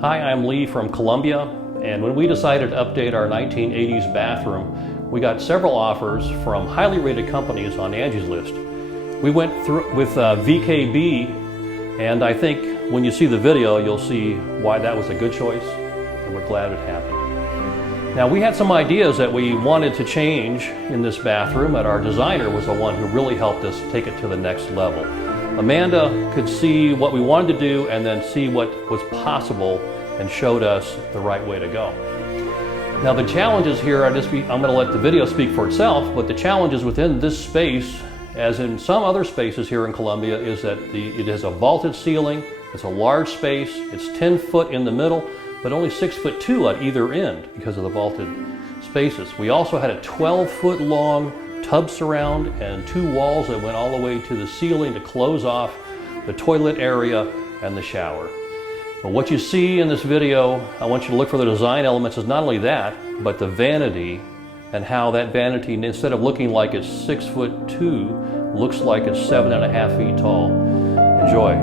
Hi, I'm Lee from Columbia, and when we decided to update our 1980s bathroom, we got several offers from highly rated companies on Angie's List. We went through with VKB, and I think when you see the video, you'll see why that was a good choice, and we're glad it happened. Now, we had some ideas that we wanted to change in this bathroom, and our designer was the one who really helped us take it to the next level. Amanda could see what we wanted to do and then see what was possible and showed us the right way to go. Now, the challenges here, I'm going to let the video speak for itself, but the challenges within this space, as in some other spaces here in Columbia, is that it has a vaulted ceiling, it's a large space, it's 10 foot in the middle, but only 6'2" at either end because of the vaulted spaces. We also had a 12-foot long tub surround and two walls that went all the way to the ceiling to close off the toilet area and the shower. But what you see in this video, I want you to look for the design elements, is not only that, but the vanity and how that vanity, instead of looking like it's 6'2", looks like it's 7.5 feet tall. Enjoy.